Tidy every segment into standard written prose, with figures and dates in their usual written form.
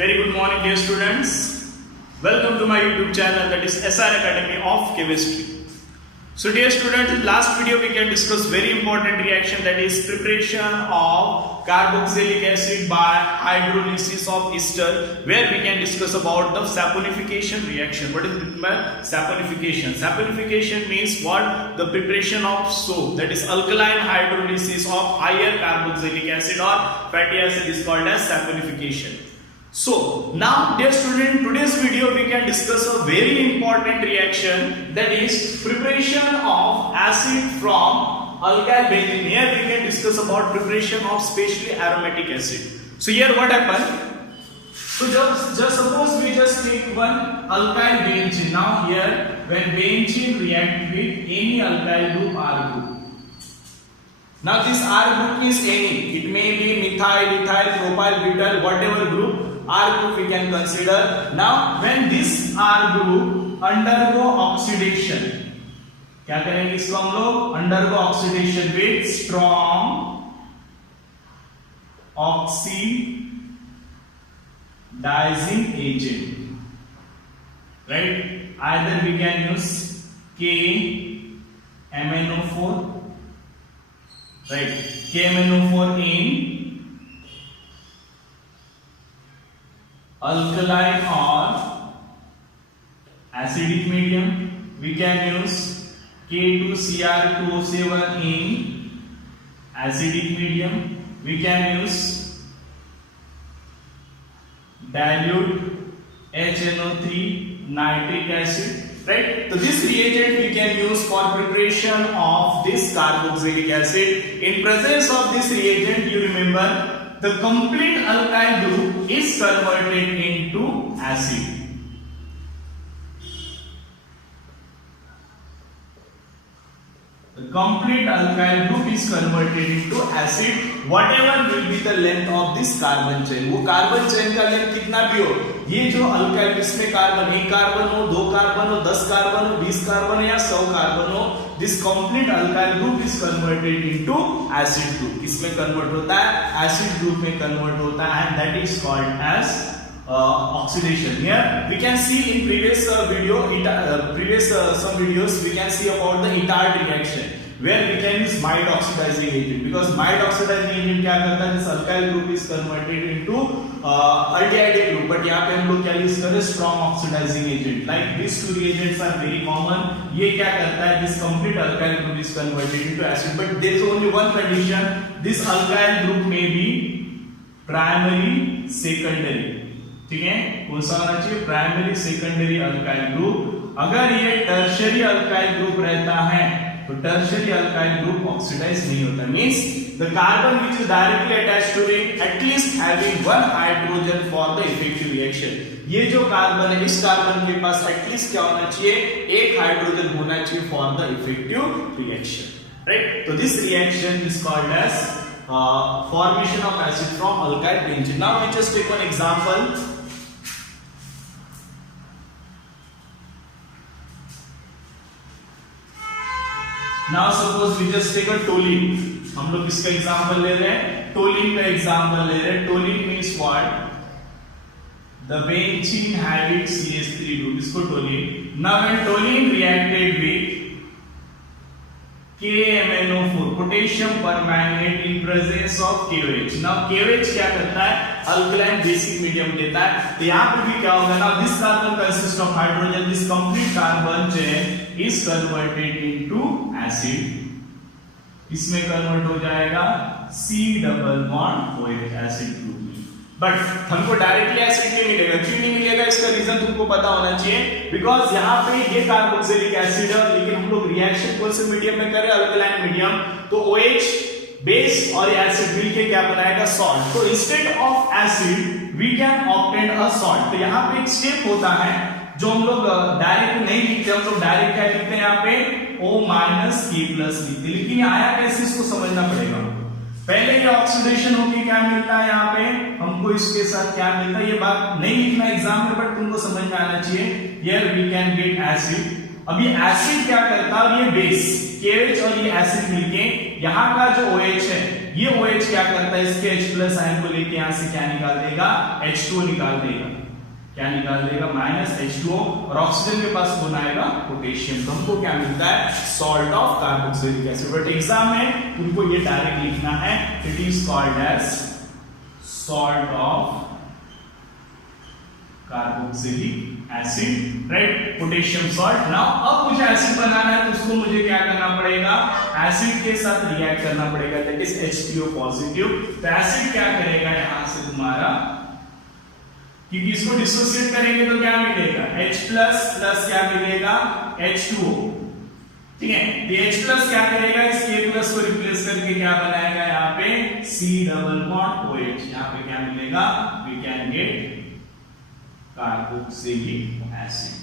Very good morning, dear students. Welcome to my YouTube channel, that is SR Academy of Chemistry. So, dear students, in last video we can discuss very important reaction, that is preparation of carboxylic acid by hydrolysis of ester, where we can discuss about the saponification reaction. What is it by saponification? Saponification means what? The preparation of soap, that is alkaline hydrolysis of higher carboxylic acid or fatty acid is called as saponification. So now, dear student, today's video we can discuss a very important reaction, that is preparation of acid from alkyl benzene. Here we can discuss about preparation of specially aromatic acid. So here what happened? So just suppose we just take one alkyl benzene. Now here when benzene react with any alkyl group R group. Now this R group is any. It may be methyl, ethyl, propyl, butyl, whatever group. R group we can consider. Now when this R group undergo oxidation, क्या करेंगे इसको हम लोग? Undergo oxidation with strong oxidizing agent, right? Either we can use KMnO4, right? KMnO4 in alkaline or acidic medium. We can use K2Cr2O7 in acidic medium. We can use dilute HNO3 nitric acid, right? So this reagent we can use for preparation of this carboxylic acid. In presence of this reagent, you remember, the complete alkyl group is converted into acid. The complete alkyl group is converted into acid. Whatever will be the length of this carbon chain, वो carbon chain का length कितना भी हो, ये जो alkyl इसमें carbon, एक carbon हो, दो कार्बन हो, 10 कार्बन हो, 20 कार्बन हो या 100 कार्बन हो, this complete alkyl group is converted into acid group. इसमें convert होता है, acid group में convert होता है, and that is called as oxidation. Here we can see in previous some videos we can see about the Itard reaction, where we can use mild oxidizing agent, because mild oxidizing agent क्या करता है, this alkyl group is converted into aldehyde group, but यहाँ पे हम लोग क्या use करें, strong oxidizing agent. Like these two reagents are very common. ये क्या करता है, this complete alkyl group is converted into acid, but there is only one condition, this alkyl group may be primary, secondary. ठीक है, कौन सा होना चाहिए? Primary, secondary alkyl group. अगर ये टर्शियरी अल्काइल ग्रुप रहता है तो टर्शियरी अल्काइल ग्रुप ऑक्सीडाइज नहीं होता. Means the carbon which is directly attached to it at least having one hydrogen for the effective reaction. ये जो कार्बन है, इस कार्बन के पास एटलीस्ट क्या होना चाहिए? एक हाइड्रोजन होना चाहिए for the effective reaction, right? तो this reaction is called as formation of acid from alkyl benzene. Now we just take one example. Now suppose we just take a toluene. हम लोग इसका एग्जांपल ले रहे हैं, toluene का example ले रहे हैं. Toluene means what? The benzene having CH3 group, इसको toluene. Now when toluene reacted with KMnO4, potassium permanganate in presence of KOH. Now KOH क्या करता है? Alkaline basic medium लेता है. तो यहाँ पे भी क्या होगा? Now this carbon consists of hydrogen. This complete carbon chain is converted into acid. इसमें convert हो जाएगा C double bond OH acid group. But हमको डायरेक्टली एसिड नहीं मिलेगा. क्यों नहीं मिलेगा? इसका रीजन तुमको पता होना चाहिए, बिकॉज यहाँ पे ये कार्बोक्सिलिक एसिड है, लेकिन हम लोग रिएक्शन कौन से मीडियम में करें? Alkaline medium. तो OH बेस और एसिड मिलके क्या बनाएगा? सॉल्ट. तो instead of acid we can obtain a salt. तो यहाँ पे एक स्टेप होता है जो हम लोग डायरेक्ट नहीं लिखते, हम लोग डायरेक्ट क्या लिखते हैं? यहाँ पे O माइनस K प्लस लिखते, लेकिन ये आया कैसे इसको समझना पड़ेगा. पहले ये ऑक्सीडेशन होगी, क्या मिलता है यहाँ पे हमको, इसके साथ क्या मिलता है? ये बात नहीं लिखना एग्जाम में, बट तुमको समझ में आना चाहिए. Here we can get acid. अब ये एसिड क्या करता है? ये बेस KH और ये एसिड मिलके यहाँ का जो OH है ये OH क्या करता है, इसके H प्लस आयन को लेके यहां से क्या निकाल देगा, H2O निकाल देगा, क्या निकाल देगा, -H2O, और ऑक्सीजन के पास कौन आएगा, पोटेशियम। तो हमको क्या मिलता है, salt of carboxylic acid. But exam में तुमको ये डायरेक्ट लिखना है, it is called as salt of carboxylic acid, right, potassium salt. Now अब मुझे एसिड बनाना है तो उसको मुझे क्या करना पड़ेगा, एसिड के साथ रिएक्ट करना पड़ेगा, दैट इज H3O पॉजिटिव। तो एसिड क्या करेगा यहां से तुम्हारा, क्योंकि इसको डिसोसिएट करेंगे तो क्या मिलेगा, H प्लस प्लस क्या मिलेगा, H2O, ठीक है। तो H प्लस क्या करेगा, इस K प्लस को रिप्लेस करके क्या बनाएगा, यहाँ पे C डबल बॉन्ड OH, यहाँ पे क्या मिलेगा, we can get carboxylic acid,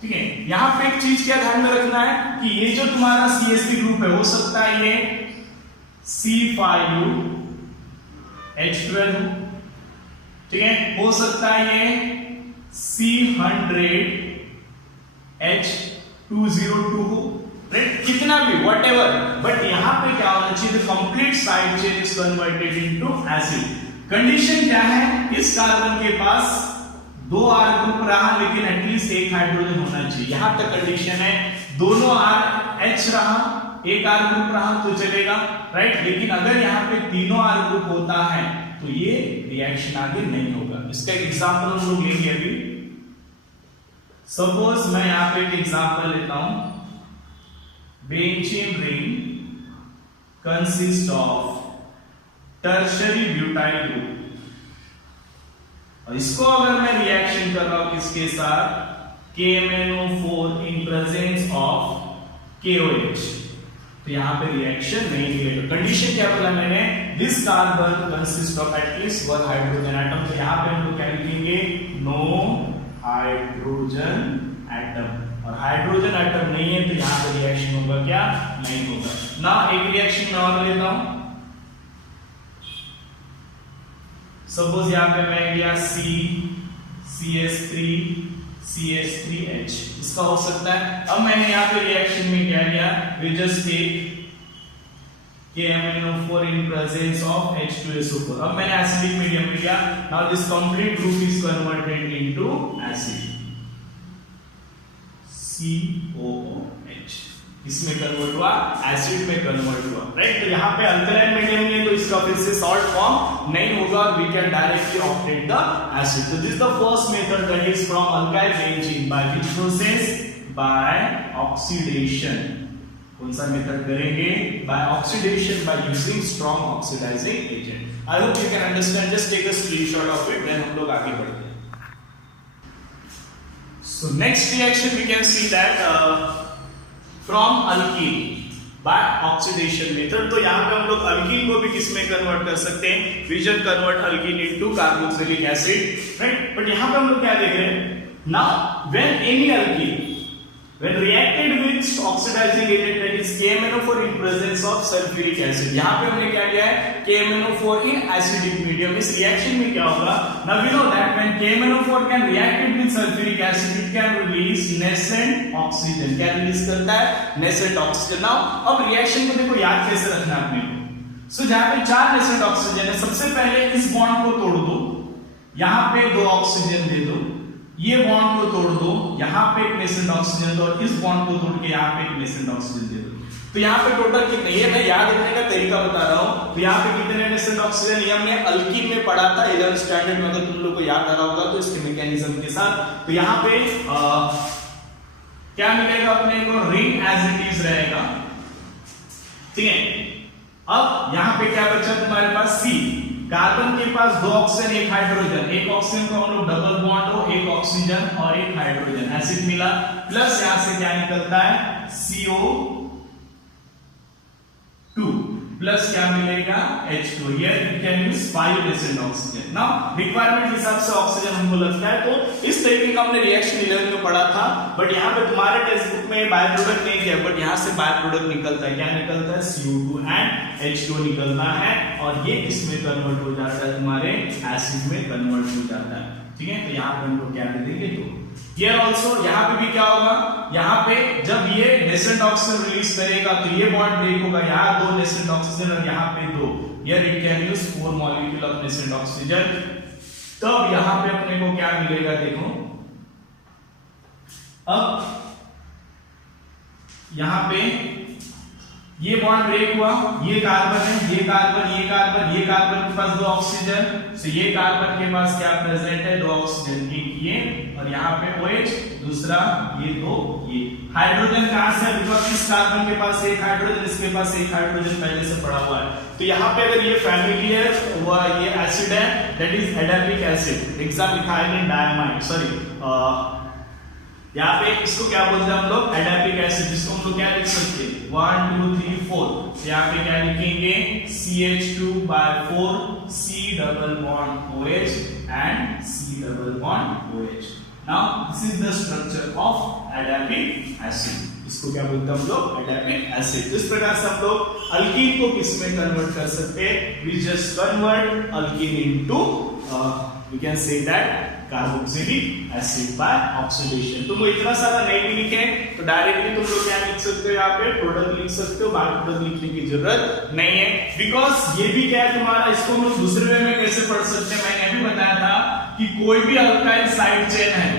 ठीक है। यहां पे एक चीज क्या ध्यान में रखना है कि ये जो तुम्हारा CH3 ग्रुप है, हो सकता है ये C5U H12, ठीक है, हो सकता है ये C100 H202 हो, राइट, कितना भी व्हाटएवर, बट यहां पे क्या होना चाहिए, the complete side chain is converted into acid. Condition क्या है, इस कार्बन के पास 2 R ग्रुप रहा लेकिन एटलीस्ट एक हाइड्रोजन होना चाहिए, यहां तक कंडीशन है। दोनों R H रहा, एक R ग्रुप रहा तो चलेगा, राइट, लेकिन अगर यहां पे तीनों R ग्रुप होता है तो ये रिएक्शन आगे नहीं होगा। इसका एक एग्जांपल हम लोग लेंगे अभी। सपोज मैं यहां पे एक एग्जांपल लेता हूं, benzene ring consist of tertiary butyl group, और इसको अगर मैं रिएक्शन कर रहा हूं किसके साथ, KMnO4 in presence of KOH, तो यहां पे रिएक्शन नहीं मिलेगा। कंडीशन क्या बोला मैंने, this carbon consist of at least 1 hydrogen atom, तो यहां पे हम लोग क्या लिखेंगे, नो हाइड्रोजन एटम, और हाइड्रोजन एटम नहीं है तो यहां पे रिएक्शन होगा क्या, नहीं होगा ना। एक रिएक्शन मैं और लेता हूं, सपोज यहां पे मैं लिया CH3 CH3H, इसका हो सकता है। अब मैंने यहां पे रिएक्शन में क्या लिया, we just take KMnO4 in presence of H2SO4। अब मैंने एसिडिक मीडियम लिया, now this complete group is converted into acid, COOH, इसमें कन्वर्ट हुआ, एसिड में कन्वर्ट हुआ, राइट। तो यहाँ पे अल्कलाइन मीडियम में तो इसका फिर से सॉल्ट फॉर्म नहीं होगा, we can directly obtain the acid. तो this is the first method, that is from alkyl benzene, by which process, by oxidation. कौन सा मेथड करेंगे, by oxidation, by using strong oxidising agent. I hope you can understand, just take a screenshot of it, then हम लोग आगे बढ़ते हैं। So next reaction we can see that from alkene by oxidation method. तो यहां पे हम लोग अल्कीन को भी किसमें कन्वर्ट कर सकते हैं, we can convert alkene into carboxylic acid, right. But यहां पे हम लोग क्या देख रहे हैं, now when any alkene when reacted with oxidizing agent, that is KMnO4 in presence of sulfuric acid, यहां पे हमने क्या किया है, KMnO4 in acidic medium। इस रिएक्शन में क्या होगा, now we know that when KMnO4 can react with sulfuric acid, it can release nascent oxygen। क्या रिलीज करता है, nascent oxygen। now अब रिएक्शन को देखो याद कैसे रखना है अपने को। सो जहां पे 4 nascent oxygen है, सबसे पहले इस बॉन्ड को तोड़ दो, यहां पे 2 ऑक्सीजन दे दो, ये बॉन्ड को तोड़ दो, यहां पे एक नेसेंट ऑक्सीजन दो, इस बॉन्ड को तोड़ के यहां पे एक नेसेंट ऑक्सीजन दे दो। तो यहां पे टोटल कितने, ये मैं याद रखने का तरीका बता रहा हूं। तो यहां पे कितने नेसेंट ऑक्सीजन, ये हमने अल्कीन में पढ़ा था 11th स्टैंडर्ड में, अगर तुम लोग को याद आ रहा होगा तो इसके मैकेनिज्म के साथ। तो यहां पे क्या मिलेगा अपने को, रिंग एज इट इज रहेगा, ठीक है। अब यहां पे क्या बचा तुम्हारे पास, C, कार्बन के पास 2 ऑक्सीजन 1 हाइड्रोजन, एक ऑक्सीजन को हम लोग डबल बॉन्ड हो, 1 ऑक्सीजन और 1 हाइड्रोजन, एसिड मिला, प्लस यहां से क्या निकलता है, CO2 प्लस क्या मिलेगा, H2। Here we can use 5 nascent oxygen. Now requirement के हिसाब से ऑक्सीजन हमको लगता है, तो इस तरीके का हमने रिएक्शन 11 में पढ़ा था। बट यहाँ पे तुम्हारे टेक्स्ट बुक में बाय प्रोडक्ट नहीं दिया, बट यहाँ से बाय प्रोडक्ट निकलता है, क्या निकलता है, CO2 एंड H2 निकलता है, और ये इसमें कन्वर्ट हो जाता है, तुम्हारे एसिड में कन्वर्ट हो जाता है, ठीक है। तो यहाँ पे हम लोग क्या दे देंगे, 2। हियर ऑल्सो यहाँ पे भी क्या होगा, यहाँ पे जब ये नेसेंट ऑक्सीजन रिलीज करेगा तो ये बॉन्ड ब्रेक होगा, यहाँ 2 नेसेंट ऑक्सीजन और यहाँ पे 2, here it can use 4 molecule of nascent oxygen. तब यहाँ पे अपने को क्या मिलेगा, देखो अब यहाँ पे ये बॉन्ड ब्रेक हुआ, ये कार्बन है, ये कार्बन, ये कार्बन, ये कार्बन के पास 2 ऑक्सीजन, तो ये कार्बन के पास क्या प्रेजेंट है, 2 ऑक्सीजन, एक ये और यहाँ पे OH, दूसरा ये 2 ये। हाइड्रोजन कहां से, बिकॉज़ इस कार्बन के पास एक हाइड्रोजन, इसके पास एक हाइड्रोजन पहले से पड़ा हुआ है। तो यहाँ पे अगर ये फैमिलियर हुआ, ये एसिड है, that is एडापिक acid, hexamethyl डायमाइड, sorry यहाँ पे इसको क्या बोलते हैं हम लोग, एडापिक एसिड, जिसको हम लोग क्या लिख सकते हैं 1 2 3 4, तो यहाँ पे क्या लिखेंगे CH2/4 C double bond OH and C double bond OH। Now this is the structure of adipic acid, इसको क्या बोलते हैं हम लोग, एडापिक एसिड। इस प्रकार से हम लोग अल्कीन को किस में कन्वर्ट कर सकते हैं, we just convert alkene into we can say that carboxylic acid by oxidation. तुम इतना सारा नहीं भी लिखे तो डायरेक्टली तुम लोग क्या लिख सकते हो, यहाँ पे प्रोडक्ट लिख सकते हो, बाकी प्रोडक्ट लिखने की जरूरत नहीं है, बिकॉज ये भी क्या है तुम्हारा, इसको हम लोग दूसरे वे में कैसे पढ़ सकते हैं, मैंने अभी बताया था कि कोई भी अल्काइल साइड चेन है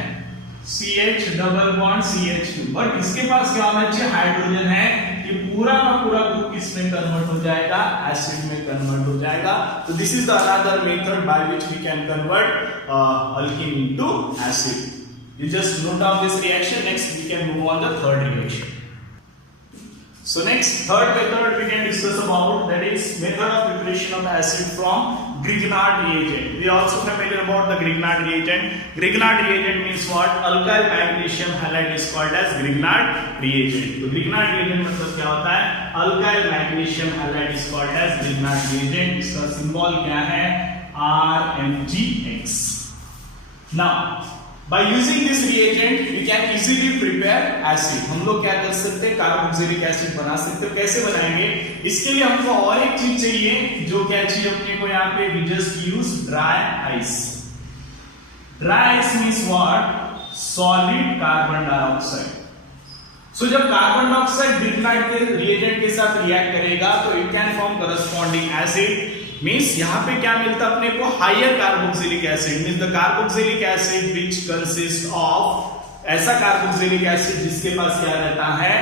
CH double bond CH2, but इसके पास क्या होना चाहिए, हाइड्रोजन है, ये पूरा का पूरा ग्रुप किसमें कन्वर्ट हो जाएगा, एसिड में कन्वर्ट हो जाएगा। तो this is the another method by which we can convert alkene into acid. You just note down this reaction. Next we can move on the third reaction. So next third method we can discuss about, that is method of preparation of acid from Grignard reagent. We are also familiar about the Grignard reagent. Grignard reagent means what? Alkyl magnesium halide is called as Grignard reagent. तो Grignard reagent मतलब क्या होता है? Alkyl magnesium halide is called as Grignard reagent. इसका symbol क्या है? RMgX. Now by using this reagent we can easily prepare acid। हम लोग क्या कर सकते हैं, कार्बोक्सिलिक एसिड बना सकते हैं। कैसे बनाएंगे, इसके लिए हमको और एक चीज चाहिए, जो क्या चाहिए अपने को, यहाँ पे we just use dry ice। dry ice means what? solid carbon dioxide। so जब कार्बन डाइऑक्साइड ग्रिग्नाइट के रिएजेंट के साथ रिएक्ट करेगा तो it can form corresponding acid. Means यहाँ पे क्या मिलता अपने को, higher carboxylic acid, means the carboxylic acid which consist of, ऐसा कार्बोक्सिलिक एसिड जिसके पास क्या रहता है,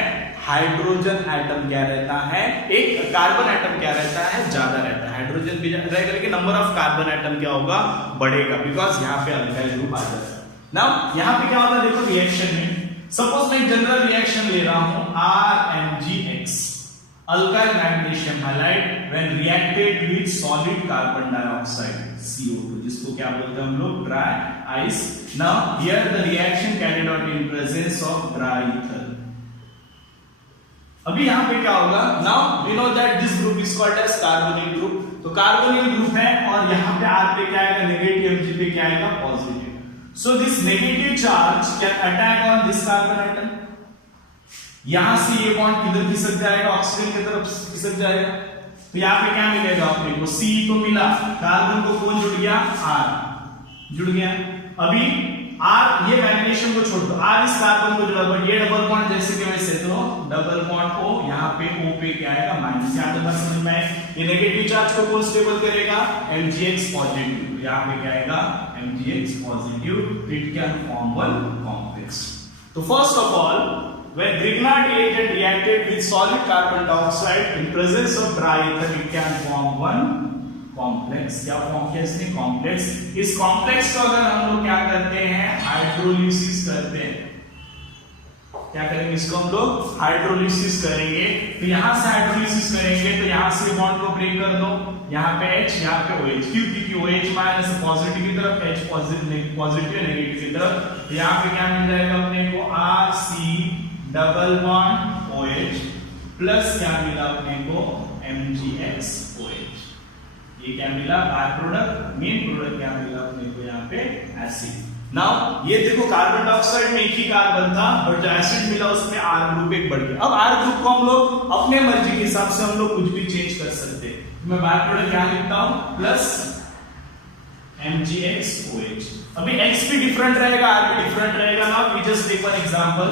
हाइड्रोजन एटम क्या रहता है, एक कार्बन एटम क्या रहता है, ज्यादा रहता है, हाइड्रोजन भी रहेगा लेकिन नंबर ऑफ कार्बन एटम क्या होगा, बढ़ेगा, बिकॉज यहाँ पे अल्काइल ग्रुप आ जाता है। नाउ यहाँ पे क्या होता है, देखो रिएक्शन में सपोज मैं जनरल रिएक्शन ले रहा हूं, RMgX alkyl magnesium halide when reacted with solid carbon dioxide CO2, जिसको क्या बोलते हैं हम लोग, dry ice। now here the reaction carried out in presence of dry ether। अभी यहाँ पे क्या होगा, now we know that this group is called as carbonyl group। तो carbonyl group है और यहाँ पे R पे क्या आएगा, नेगेटिव, Mg पे क्या आएगा, positive. so this negative charge can attack on this carbon atom। यहां से ये बॉन्ड किधर खिसक जाएगा, ऑक्सीजन की तरफ खिसक जाएगा, तो यहाँ पे क्या मिलेगा अपने को, C तो मिला, कार्बन को कौन जुड़ गया, R जुड़ गया। अभी R ये मैग्नीशियम को छोड़ दो, R इस कार्बन को जुड़ा, बट ये डबल बॉन्ड जैसे कि वैसे, तो डबल बॉन्ड O, यहाँ पे O पे क्या आएगा, माइनस। यहाँ तक समझ में आए, ये नेगेटिव चार्ज को कौन स्टेबल करेगा, Mgx पॉजिटिव, यहाँ पे क्या आएगा, Mgx positive, it can form one complex. तो first of all, when Grignard reagent reacted with solid carbon dioxide in presence of dry ether, it can form one complex। क्या form किया इसने, complex. इस complex को अगर हम लोग क्या करते हैं, हाइड्रोलिसिस करते हैं, क्या करेंगे, इसको हम लोग हाइड्रोलिसिस करेंगे। तो यहां से हाइड्रोलिसिस करेंगे तो यहां से बॉन्ड को ब्रेक कर दो, यहाँ पे H, यहाँ पे OH, क्योंकि OH माइनस पॉजिटिव की तरफ, H पॉजिटिव नेगेटिव की तरफ, यहाँ पे क्या मिल जाएगा अपने को, RC double bond OH plus क्या मिला अपने को, MgX OH। ये क्या मिला, बाय प्रोडक्ट, मेन प्रोडक्ट क्या मिला अपने को यहाँ पे, एसिड। नाउ ये देखो कार्बन डाइऑक्साइड में एक ही कार्बन था, बट जो एसिड मिला उसमें R ग्रुप एक बढ़ गया। अब R ग्रुप को हम लोग अपने मर्जी के हिसाब से हम लोग कुछ भी चेंज कर सकते हैं। मैं बाय प्रोडक्ट क्या लिखता हूं, प्लस MgXOH। अभी X भी डिफरेंट रहेगा, R भी डिफरेंट रहेगा ना। We just take one example.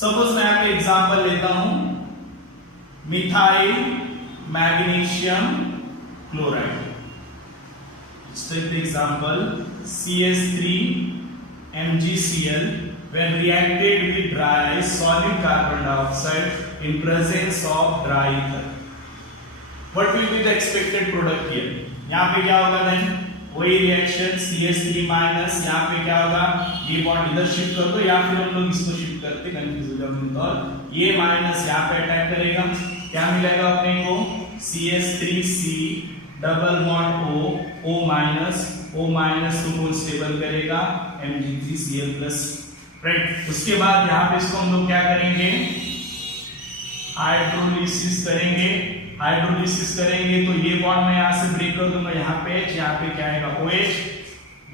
Suppose मैं यहाँ पे एग्जांपल लेता हूं methyl magnesium chloride. Let's take the example CS3 MgCl when reacted with dry solid carbon dioxide in presence of dry ether. What will be the expected product here? यहाँ पे क्या होगा then? वही रिएक्शन CS3 माइनस, यहाँ पे क्या होगा, ये बॉन्ड इधर शिफ्ट कर दो या फिर हम लोग इसको शिफ्ट करते कंफ्यूज हो जाएंगे। और ये माइनस यहाँ पे अटैक करेगा, क्या मिलेगा अपने को CS3C double bond O minus को कौन स्टेबल करेगा Mg3Cl प्लस, राइट। उसके बाद यहाँ पे इसको हम लोग क्या करेंगे, हाइड्रोलिसिस करेंगे तो ये बॉन्ड मैं यहाँ से ब्रेक कर दूंगा, यहाँ पे क्या आएगा OH,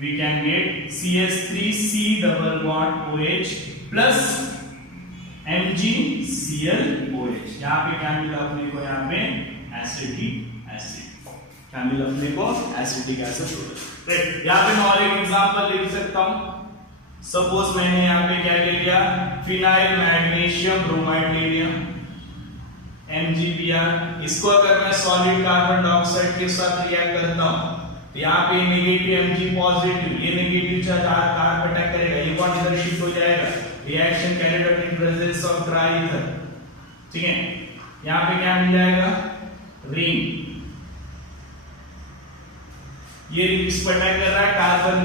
we can get CS3C double bond OH plus MgClOH। यहाँ पे क्या मिला अपने को, यहाँ पे एसिटिक एसिड, क्या मिला अपने को एसिटिक एसिड, राइट। यहाँ पे मैं और एक एग्जांपल लिख सकता हूँ। सपोज मैंने यहाँ पे क्या ले लिया, फिनाइल मैग्नीशियम ब्रोमाइड ले लिया MgBr। इसको अगर मैं सॉलिड कार्बन डाइऑक्साइड के साथ रिएक्ट करता हूँ तो यहाँ पे नेगेटिव Mg पॉजिटिव, ये नेगेटिव चार्ज कार्बन अटैक करेगा, ये बॉन्ड इधर शिफ्ट हो जाएगा, reaction carried out in presence of dry ether, ठीक है। यहाँ पे क्या मिल जाएगा, रिंग, ये इस पर अटैक कर रहा है कार्बन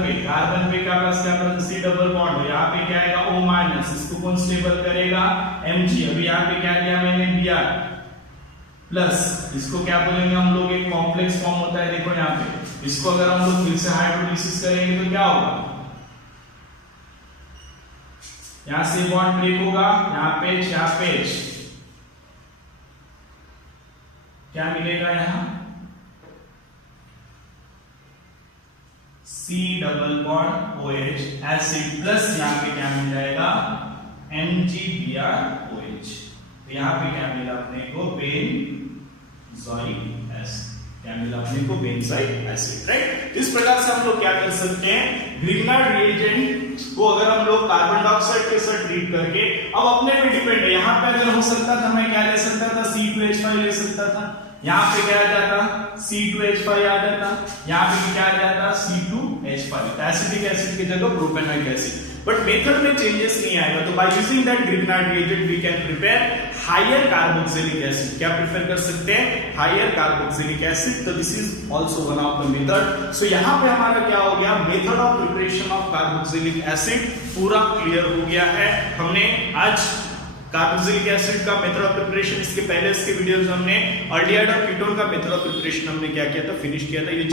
पे का प्लस क्या प्लस C डबल बॉन्ड, यहाँ पे क्या आएगा O माइनस, इसको कौन स्टेबल करेगा Mg। अभी यहाँ पे क्या किया मैंने Br प्लस, इसको क्या बोलेंगे हम लोग, एक कॉम्प्लेक्स फॉर्म होता है, देखो यहाँ पे, इसको अगर हम लोग फिर से हाइड्रोलिसिस करेंगे तो क्या होगा, यहाँ से बॉन्ड ब्रेक होगा, यहाँ पे क्या मिलेगा, यहाँ C double bond OH acid plus यहाँ पे क्या मिल जाएगा MgBrOH। तो यहाँ पे क्या मिला अपने को, बेंजोइक एसिड, क्या मिला अपने को बेंजोइक एसिड, राइट। इस प्रकार से हम लोग क्या कर सकते हैं, ग्रिग्नार्ड रिएजेंट को अगर हम लोग कार्बन डाइऑक्साइड के साथ ट्रीट करके, अब अपने पे डिपेंड है, यहाँ पे अगर हो सकता था मैं क्या ले सकता था, C2H5 ले सकता था, यहाँ पे क्या आ जाता C2H5 आ जाता, यहाँ पे क्या आ जाता C2H5, एसिटिक एसिड की जगह प्रोपेनोइक एसिड। बट मेथड में चेंजेस नहीं आएगा, तो by using that Grignard reagent we can prepare higher carboxylic acid. क्या प्रिपेयर कर सकते हैं, हायर कार्बोक्सिलिक एसिड। तो this is also one of the method. So यहाँ पे हमारा क्या हो गया, method of preparation of carboxylic acid पूरा क्लियर हो गया है। हमने आज कार्बोक्सिलिक एसिड का मेथड ऑफ प्रिपरेशन, इसके पहले इसके वीडियोस हमने एल्डिहाइड और कीटोन का मेथड ऑफ प्रिपरेशन हमने क्या किया था, फिनिश किया था। ये